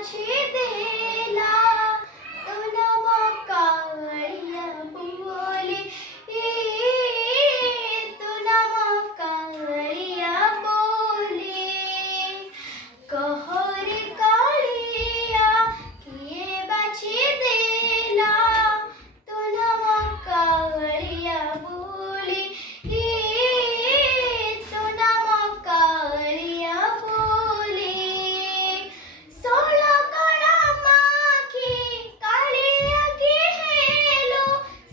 बाछी देला तुला कावळिया बोली तुला कावळिया बोली कहरे कालिया किए बाछी देला तुला कावळिया बोली तुला कावळिया बोली सोळा कळा माखी कालिया की हेलो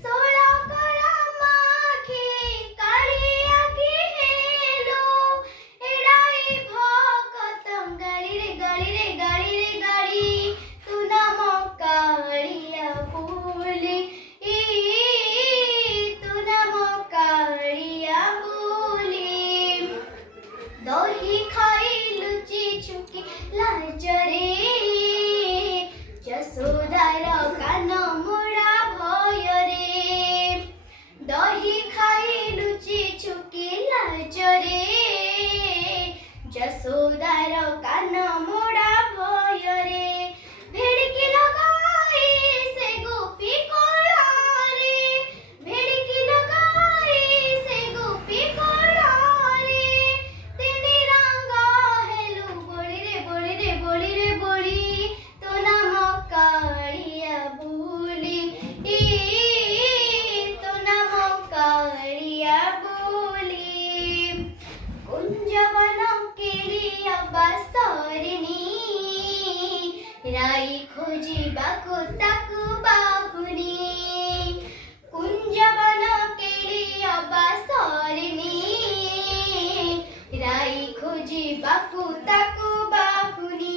सोळा कळा माखी कालिया की हेलो एडाई भकत गाड़ी रे गाड़ी रे गाड़ी रे गाड़ी तू नाम कालिया बोली तू नाम कालिया बोली दही खाई लुचि छुकी लाजरे যশোদার কান মোড়া ভয় রে দহি খাই লুচি ছুকি লাজরে যশোদার কান মোড়া ভয় রে ভেড়কি লগাই সে গোপী কোড়ারে ভেড়কি লগাই সে গোপী কোড়ারে তিনি রঙ্গা হেলু বড়ি রে বড়ি রে বড়ি রে বড়ি তো নাম কালিয়া बोली तो नाम कालिया बोली कुंजवन केलिया बासरिनी राई खोजिबाकु ताकु बाहुनी कुंजवन केलिया बासरिनी राई खोजिबाकु ताकु बाहुनी